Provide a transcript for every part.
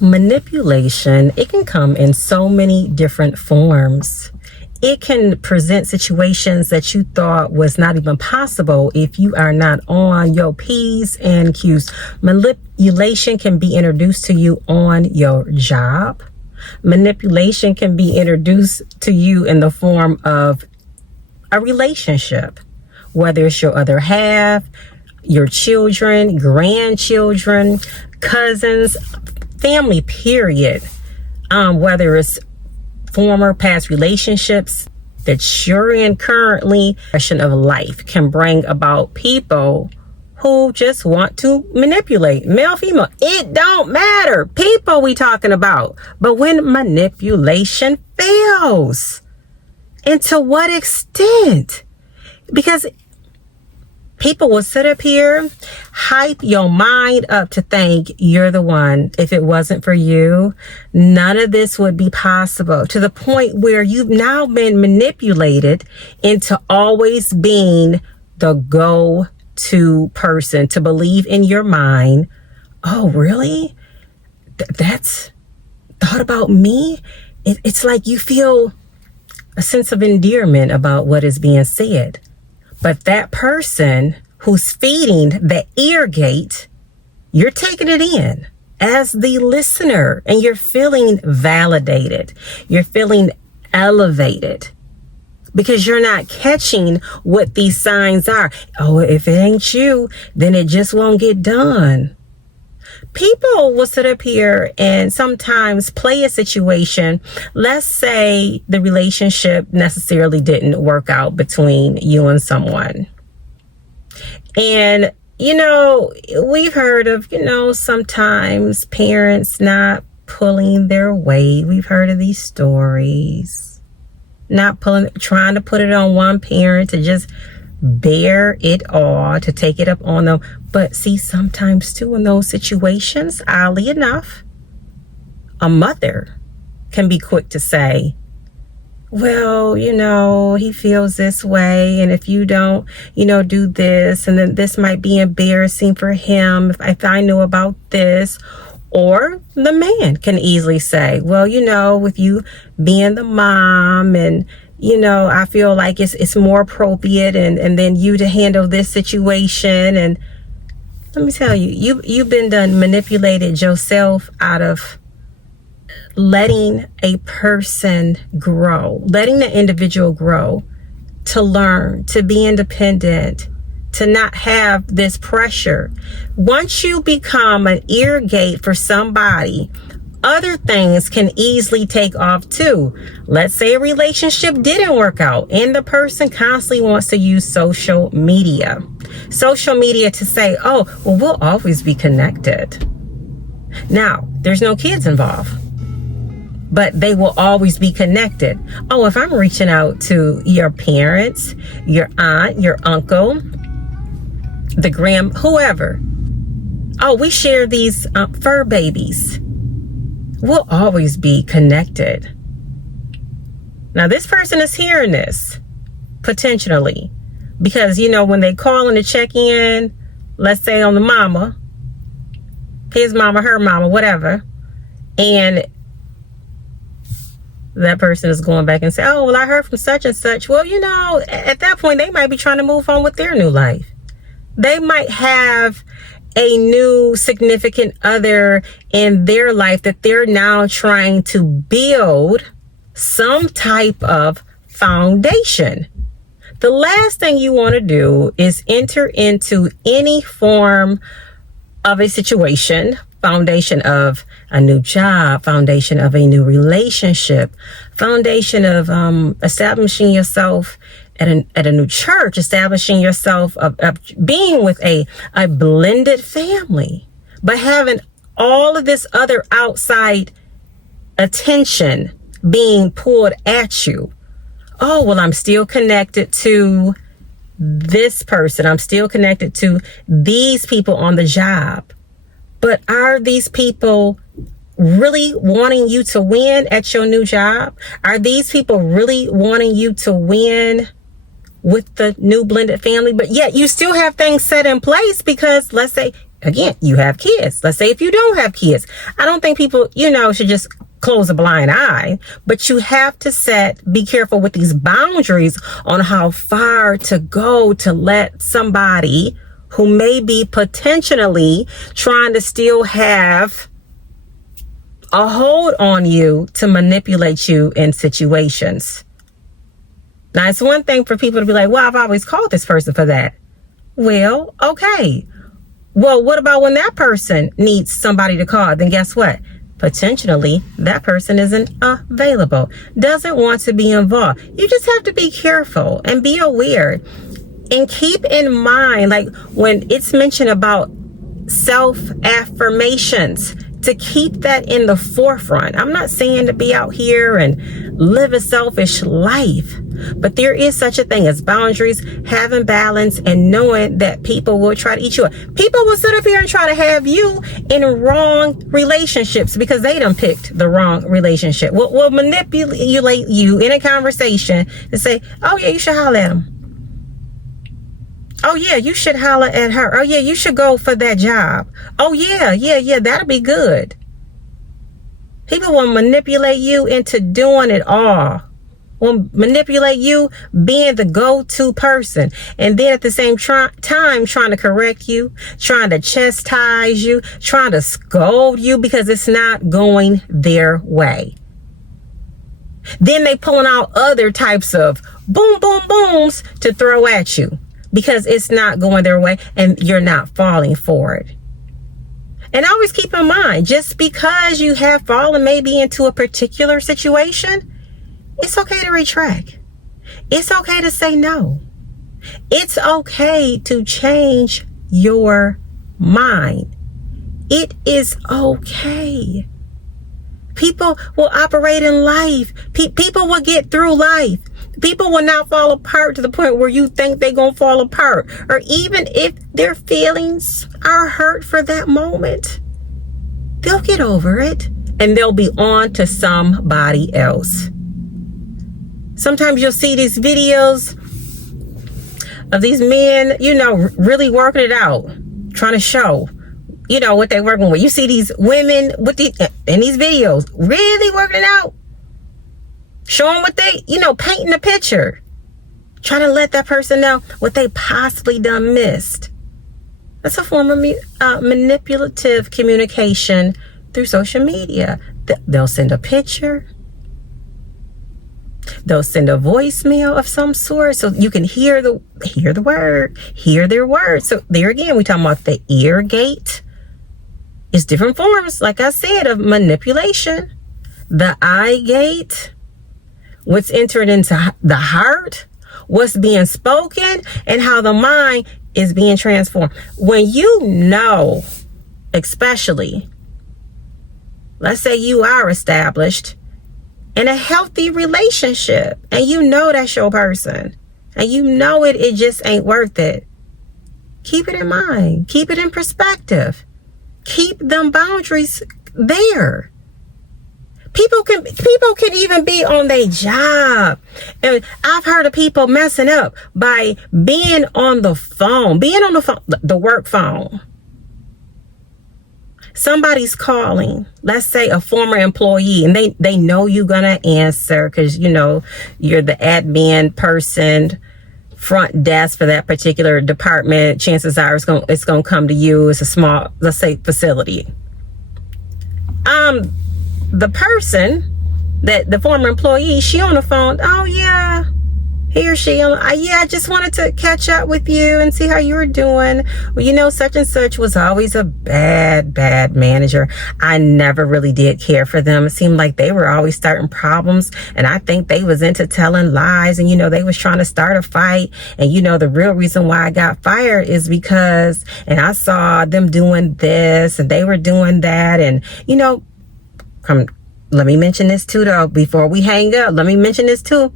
Manipulation, it can come in so many different forms. It can present situations that you thought was not even possible if you are not on your P's and Q's. Manipulation can be introduced to you on your job. Manipulation can be introduced to you in the form of a relationship, whether it's your other half, your children, grandchildren, cousins, family, period. Whether it's former past relationships that you're in currently, question of life can bring about people who just want to manipulate, male, female. It don't matter. People we talking about. But when manipulation fails, and to what extent? Because people will sit up here, hype your mind up to think you're the one. If it wasn't for you, none of this would be possible, to the point where you've now been manipulated into always being the go-to person to believe in your mind. Oh, really? That's thought about me? It's like you feel a sense of endearment about what is being said. But that person who's feeding the ear gate, you're taking it in as the listener, and you're feeling validated. You're feeling elevated because you're not catching what these signs are. Oh, if it ain't you, then it just won't get done. People will sit up here and sometimes play a situation. Let's say the relationship necessarily didn't work out between you and someone. And, we've heard of, sometimes parents not pulling their weight. We've heard of these stories. Trying to put it on one parent to just bear it all, to take it up on them. But see, sometimes too, in those situations, oddly enough, a mother can be quick to say, well, he feels this way, and if you don't, do this, and then this might be embarrassing for him if I knew about this. Or the man can easily say, well, with you being the mom, and I feel like it's more appropriate and then you to handle this situation. And let me tell you, you've been done manipulated yourself out of letting a person grow, letting the individual grow, to learn, to be independent, to not have this pressure. Once you become an ear gate for somebody, other things can easily take off too. Let's say a relationship didn't work out and the person constantly wants to use social media to say, oh, well, we'll always be connected. Now, there's no kids involved, but they will always be connected. Oh, if I'm reaching out to your parents, your aunt, your uncle, the whoever. Oh, we share these fur babies. We'll always be connected. Now, this person is hearing this, potentially, because, when they call in to check in, let's say on the mama, his mama, her mama, whatever, and that person is going back and say, oh, well, I heard from such and such. Well, at that point, they might be trying to move on with their new life. They might have a new significant other in their life that they're now trying to build some type of foundation. The last thing you want to do is enter into any form of a situation, foundation of a new job, foundation of a new relationship, foundation of establishing yourself at a new church, establishing yourself of being with a blended family, but having all of this other outside attention being pulled at you. Oh, well, I'm still connected to this person. I'm still connected to these people on the job. But are these people really wanting you to win at your new job? Are these people really wanting you to win with the new blended family? But yet you still have things set in place because, let's say, again, you have kids. Let's say if you don't have kids, I don't think people, should just close a blind eye, but you have to be careful with these boundaries on how far to go to let somebody who may be potentially trying to still have a hold on you to manipulate you in situations. Now, it's one thing for people to be like, well, I've always called this person for that. Well, okay. Well, what about when that person needs somebody to call? Then guess what? Potentially, that person isn't available, doesn't want to be involved. You just have to be careful and be aware and keep in mind, like when it's mentioned about self-affirmations, to keep that in the forefront. I'm not saying to be out here and live a selfish life, but there is such a thing as boundaries, having balance, and knowing that people will try to eat you up. People will sit up here and try to have you in wrong relationships because they done picked the wrong relationship. Will manipulate you in a conversation and say, oh yeah, you should holler at him. Oh yeah, you should holler at her. Oh yeah, you should go for that job. Oh yeah, that'll be good. People will manipulate you into doing it all. Will manipulate you being the go-to person. And then at the same time trying to correct you, trying to chastise you, trying to scold you because it's not going their way. Then they pulling out other types of boom, boom, booms to throw at you, because it's not going their way and you're not falling for it. And always keep in mind, just because you have fallen maybe into a particular situation, it's okay to retract. It's okay to say no. It's okay to change your mind. It is okay. People will operate in life. People will get through life. People will not fall apart to the point where you think they're going to fall apart. Or even if their feelings are hurt for that moment, they'll get over it and they'll be on to somebody else. Sometimes you'll see these videos of these men, really working it out, trying to show, what they're working with. You see these women in these videos really working it out. Showing what they, painting a picture. Trying to let that person know what they possibly done missed. That's a form of manipulative communication through social media. They'll send a picture. They'll send a voicemail of some sort so you can hear their words. So there again, we're talking about the ear gate. It's different forms, like I said, of manipulation. The eye gate. What's entered into the heart, what's being spoken, and how the mind is being transformed. When you know, especially, let's say you are established in a healthy relationship, and you know that's your person, and you know it just ain't worth it. Keep it in mind. Keep it in perspective. Keep them boundaries there. People can even be on their job. And I've heard of people messing up by being on the phone, the work phone. Somebody's calling, let's say a former employee, and they know you're going to answer because, you're the admin person, front desk for that particular department. Chances are it's going to come to you. It's a small, let's say, facility. The person, the former employee, she on the phone. Oh yeah, he or she. I just wanted to catch up with you and see how you were doing. Well, such and such was always a bad manager. I never really did care for them. It seemed like they were always starting problems, and I think they was into telling lies, and they was trying to start a fight. And the real reason why I got fired is because, and I saw them doing this and they were doing that, and let me mention this too, though, before we hang up. Let me mention this too.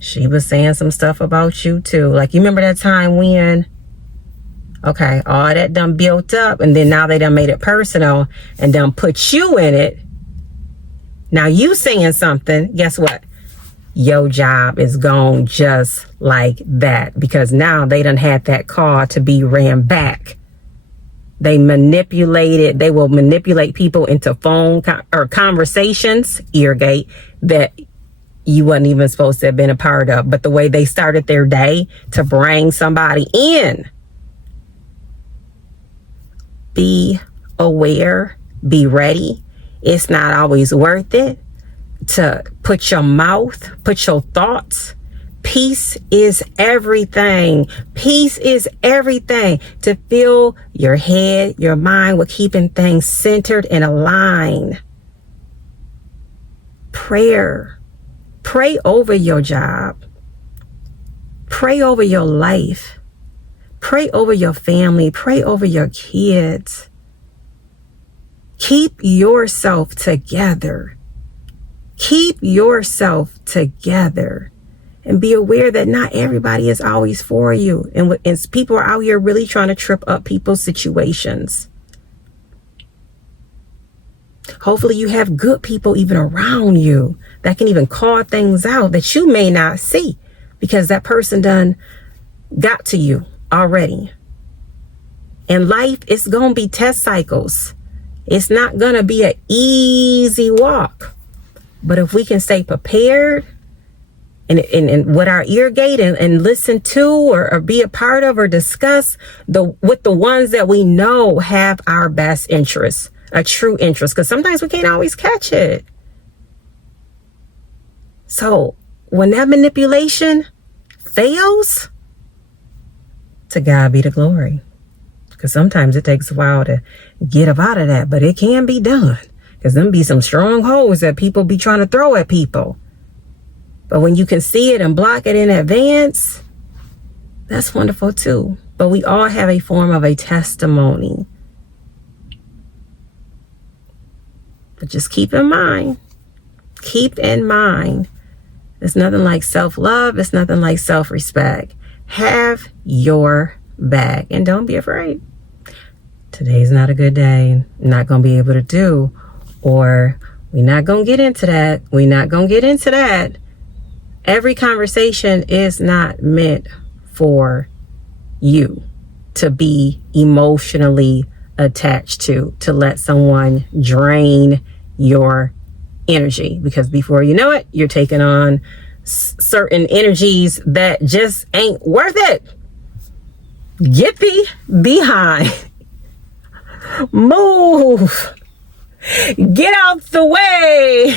She was saying some stuff about you too. Like, you remember that time when, okay, all that done built up, and then now they done made it personal and done put you in it. Now you saying something, guess what? Your job is gone just like that, because now they done had that call to be ran back. They will manipulate people into phone or conversations, eargate, that you wasn't even supposed to have been a part of. But the way they started their day to bring somebody in. Be aware, be ready. It's not always worth it to put your thoughts. Peace is everything. Peace is everything. To fill your head, your mind with keeping things centered and aligned. Prayer. Pray over your job. Pray over your life. Pray over your family. Pray over your kids. Keep yourself together. Keep yourself together. And be aware that not everybody is always for you. And people are out here really trying to trip up people's situations. Hopefully you have good people even around you that can even call things out that you may not see, because that person done got to you already. In life, it's going to be test cycles. It's not going to be an easy walk. But if we can stay prepared and with our ear gate and listen to or be a part of or discuss with the ones that we know have our best interests, a true interest, because sometimes we can't always catch it. So when that manipulation fails, to God be the glory. Because sometimes it takes a while to get up out of that, but it can be done. Because them be some strongholds that people be trying to throw at people. But when you can see it and block it in advance, that's wonderful too. But we all have a form of a testimony. But just keep in mind, it's nothing like self-love. It's nothing like self-respect. Have your back and don't be afraid. Today's not a good day. Not going to be able to do, or we're not going to get into that. We're not going to get into that. Every conversation is not meant for you to be emotionally attached to let someone drain your energy, because before you know it, you're taking on certain energies that just ain't worth it. Get thee behind. Move. Get out the way.